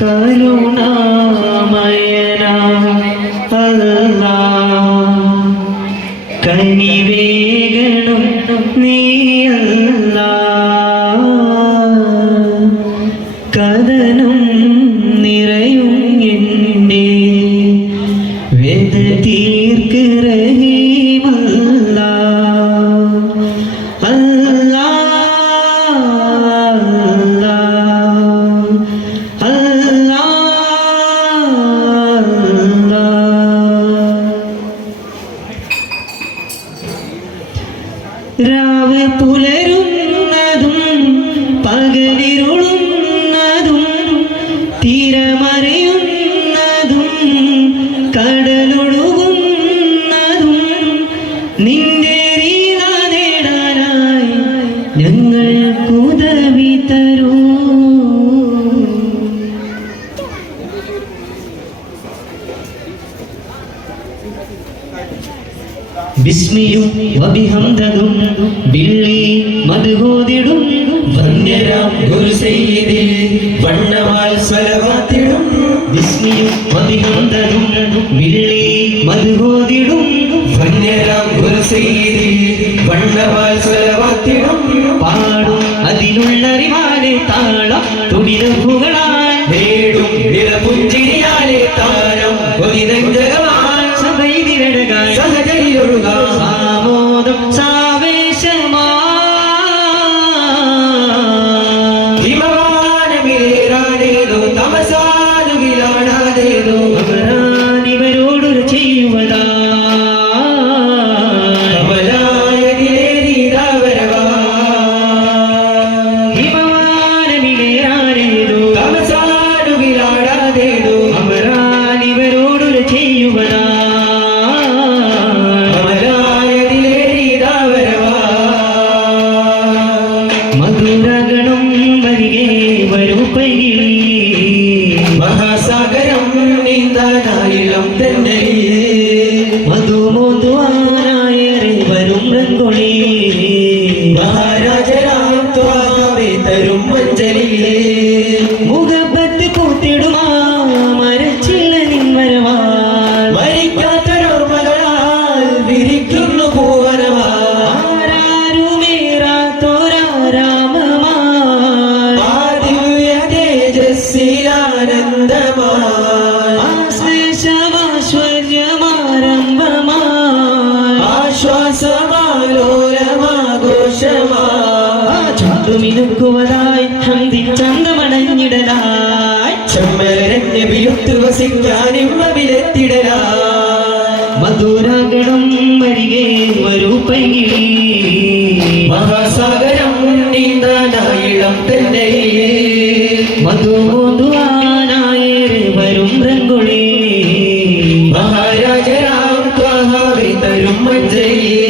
കരുണാമയനാ അല്ലാഹ് കനിവേകണം നീ അല്ലാഹ് കഥനം നിറയും എൻ്റെ വേദ തീർക്ക് റഹീമല്ലാഹ് രാവ് പുലരുന്നതും പകലിരുളുന്നതും തീരമറിയുന്നതും കടലൊഴുകുന്നതും നിന്റെ രീത നേടാനായി ഞങ്ങൾക്കുദവി തരൂ. ബിസ്മിയും വബിഹംദും ബില്ലി മദ്ഹൂദിടും വന്യരാം ഗുരു സയ്യിദിൽ വണ്ണവാൽ സ്വലവാത്തിടും. ബിസ്മിയും വബിഹംദും ബില്ലി മദ്ഹൂദിടും വന്യരാം ഗുരു സയ്യിദിൽ വണ്ണവാൽ സ്വലവാത്തിടും. പാടും അതിലുള്ള റിവാലെ താളം തുടിരപ്പുകളാൽ നേടും നിറപുഞ്ചിരിയാലെ താരം ഒരിതഞ്ചകമാൻ സഭയിലിരടകാൻ സഹജയിലൊഴുകാൻ സാമോദം സാവേശമാ ഹിമവാനമേറാനേതോ തമസാനുകിലാണാതേതോ അവരാനിവരോടൊരു ചെയ്യുവതാ കമലായതിലേരീതാവരവാ ഹിമവാനമിലേറാനേതോ തമസാനുകിലാണാതേതോ അവരാനിവരോടൊരു ചെയ്യുവതാ മധുരഗണം വരികെ വരൂ പൈകിളി മഹാസാഗരം നീന്താനായിളം തന്നെ മധുമോതുവാനായേറെ വരും രംഗൊളി മഹാരാജരാം ത്വാവേ തരും മഞ്ചലിയേ മുഖപ്പത്ത് പൂത്തിടുമാ മരച്ചില്ല നിൻവരവാൽ മരിക്കാത്തൊരോർമ്മകളാൽ വിരിക്കുന്നു പൂവനവാ ായി ഹന്തി ചന്തമടഞ്ഞിടലായി ചെമ്മലരന്നെ വിയുത്ത് വസിക്കാനിമ്മവിലെത്തിടലായി മധുരാഗണം വരികെ വരൂ പൈകിളി മഹാസാഗരം നീന്താനായിളം തന്നെ മധുമോതുവാനായേറെ വരും രംഗൊളി മഹാരാജരാം ത്വാവേ തരും മഞ്ചലിയേ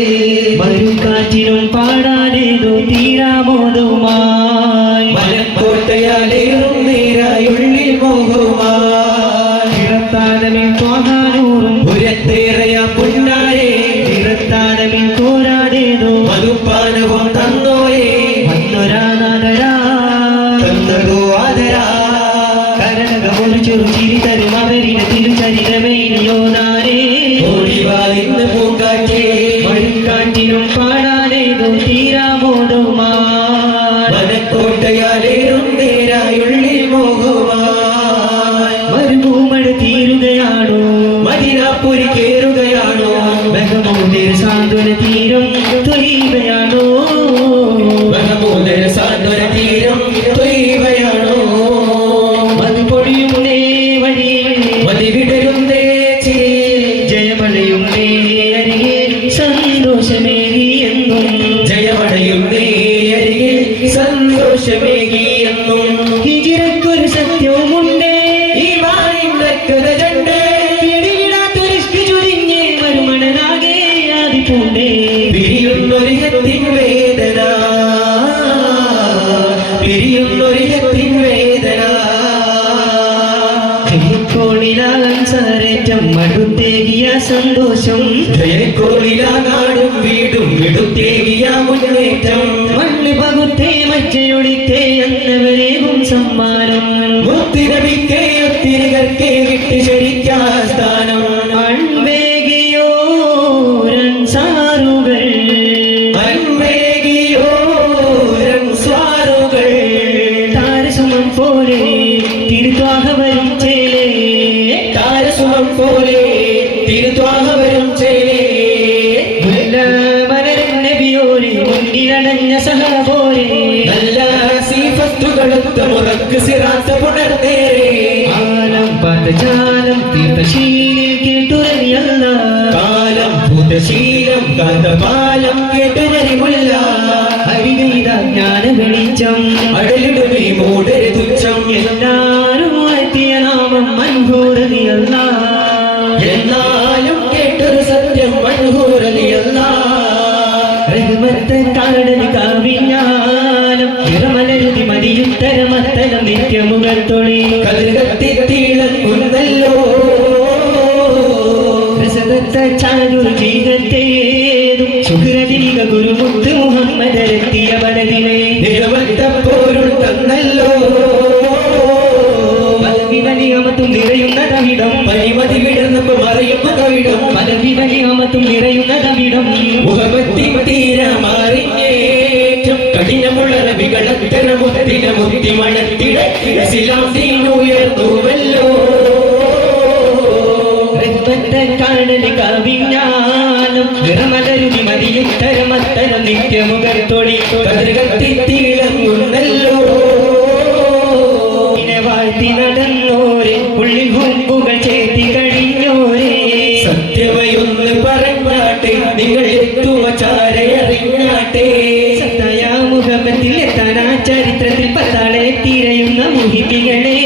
വരും കാറ്റിനും പാടാനേതോ തീരാമോദവുമായി മലക്കോട്ടയാലേറും നേരായുള്ളിൽ മോഹവുമായി ഇറത്താനമിൽ ത്വാഹാനൂറും പുരത്തേറയ പുന്നാരേ ഇറത്താനമിൽ കോരാതേതോ മധുപ്പാനവും തന്നോയേ വന്നൊരാനാദരാ തന്നതോ ആദരാ കരണകമൊരു ചെറുചിരി തരും അവരിനെ തിരുചരിതമേനിയോ നാരേ ഓടിവാലിന്ന് പൂങ്കാറ്റേ മണിക്കാറ്റിനും പാടാനേതോ തീരാമോദവുമായി മലക്കോട്ടയാലേറും നേരായുള്ളിൽ മോഹവുമായി മരുഭൂമഴ തീരുകയാണോ മദീനപ്പുരി കേറുകയാണോ ബഹമൂദർ സാന്ത്വന തീരം ത്വരീബയാണോ ബഹമൂദർ സാന്ത്വന തീരം ത്വരീബയാണോ മധു പൊടിയുന്നേ വഴി മതി വിടരുന്നേ ജയമഴയുന്നേ അരികെ സന്തോഷമേകി എന്നും ജയമടയുന്നേ അരികെ സന്തോഷമേകി എന്നും ഹിജിറക്കൊരു സത്യവുമുണ്ടേ ഈ മാറിക്കഥണ്ട് പിടിവിടാത്തൊരിഷ്ടി ചുരിഞ്ഞേ മരുമണനാകെ ആദിപ്പൂണ്ടേ പിരിയുന്നൊരു ഹത്തിൻ വേദന പിരിയുന്നൊരിഹത്തിൻ വേദന ജയക്കോളിലാൻസാരേറ്റം മടുത്തേകിയ സന്തോഷം ജയക്കോളിലാടും വീടും വിടുത്തേകിയ മുന്നേറ്റം മണ്ണ് പകുത്തേ മച്ചയൊടിത്തേ എന്നവരേകും സമ്മാനം മുത്തിനബിക്ക് ഒത്തിരികൾക്ക് കിട്ടി ശരിക്കാ സ്ഥാനം പോലെ തിരുത്വാഹവരും ചേലേ താരസുമം പോലെ തിരുത്വാഹവരും ചേലേ നല്ല മലരൻ നബിയോരെ മുന്നിലടഞ്ഞ സഹപോരെ നല്ല സീഫത്തുകളൊത്ത മുറക്ക് സിറാത്ത പുണർന്നേരെ ആലം പാതജാലം തീർത്ഥശീലിൽ കേട്ടുരവിയല്ല കാലം ഭൂതശീലം കാന്തപാലം കേട്ടുവരിമുല്ല ഹരികൈത ജ്ഞാന വെളിച്ചം അടലിടുമി മൂടര് തുച്ഛം എല്ലാരും എത്തിയ നാമം മൻഹൂറലിയല്ല എന്നാലും കേട്ടൊരു സത്യം മൻഹൂറലിയല്ല റഹ്മത്ത് കാടൽ കാവിഞ്ഞാലും ഇറമലരുതി മതിയുത്തരമത്തലം നിത്യമുഖത്തൊളി കതിർകത്തി തീളങ്ങുന്നല്ലോ രസദത്ത ചാനൊരു ജീവത്തേതും സുഹൃദീക ഗുരുമുത്ത് മുഹമ്മദരെത്തിയ വടതിനെ നിലവട്ടപ്പോരുണ്ടെന്നല്ലോ പലവിധനിയമത്തും നിറയുന്നതവിടം പരിമതി വിടർന്നപ്പോ മറിയുമ്പോ കവിടം പലവിധനിയമത്തും നിറയുന്നതവിടം മുഖമത്തി തീരമാറിഞ്ഞേറ്റം കഠിനമുള്ള രവികളത്തര മുത്തിന മുത്തി മണത്തിട ഇസ്ലാം ദീനുയർന്നുവല്ലോ കാടൽ കാവിഞ്ഞാലും നിറമലരുതി മതിയുത്തരമത്തരം നിത്യമുഖത്തൊളി കതിർകത്തി തീളങ്ങുന്നല്ലോ വാഴ്ത്തി നടന്നോരെ ഉള്ളിൽ ഹുമ്പുകൾ ചേർത്തി കഴിഞ്ഞോരെ സത്യമയൊന്ന് പറഞ്ഞാട്ടെ നിങ്ങൾ എത്തുവ ചാരയറിഞ്ഞാട്ടെ സത്തയാ മുഖത്തിൽ എത്താനാ ചരിത്രത്തിൽ പത്താളെ തിരയുന്ന മുഹിബികളെ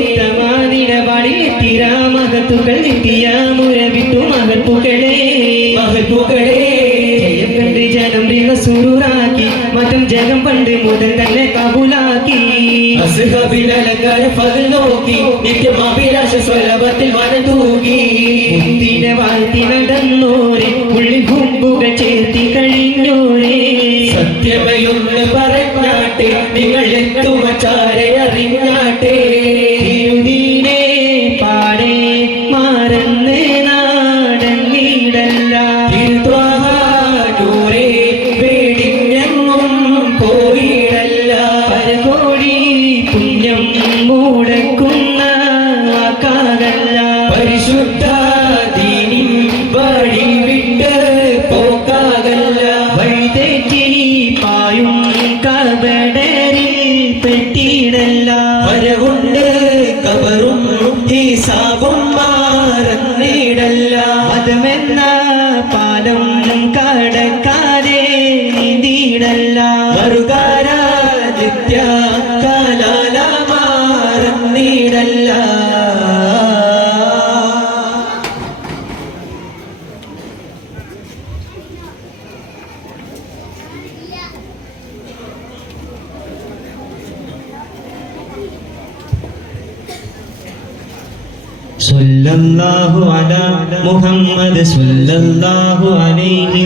ഉത്തമാ നിലപാടിൽ എത്തിരാ മഹത്തുക്കൾ നിത്യ മുരവിട്ടു മഹത്തുക്കളെ ജയം കണ്ട് ജനം സുറൂറാക്കി മതം ജനം പണ്ട് മുതൽ തന്നെ കബൂലാക്കി അസുഖവിലങ്കാര പകൽ നോക്കി നിത്യമാഭിലാഷ സ്വലഭത്തിൽ മനം തൂകി മുന്തിനെ വാഴ്ത്തി നടന്നോരെ ഉള്ളിൽ ഹുമ്പുകൾ ചേർത്തി കഴിഞ്ഞോരെ സത്യമയൊന്ന് പറഞ്ഞാട്ടെ നിങ്ങൾ എത്തുവ ചാരയറിഞ്ഞാട്ടെ തിരുദീനെ പാടെ മറന്ന് നാടങ്ങിടല്ല തിരുത്വാഹാനൂരേ വേടിഞ്ഞെങ്ങും പോയിടല്ല പരകോടി പുണ്യം മുടക്കുന്ന വാക്കാകല്ല പരിശുദ്ധ ദീനിൻ വഴി വിട്ട് പോക്കാകല്ല വഴിതെറ്റി പായും കബടരിൽ പെട്ടിടല്ല വരവുണ്ട് കബറും ഹിസാബും മാറന്നിടല്ല മതമെന്ന പാലം കടക്കാതെ നീന്തിടല്ല മറുകാരാദിത്യ കലാല മാറന്നിടല്ല സല്ലല്ലാഹു അലാ മുഹമ്മദ് സല്ലല്ലാഹു അലൈഹി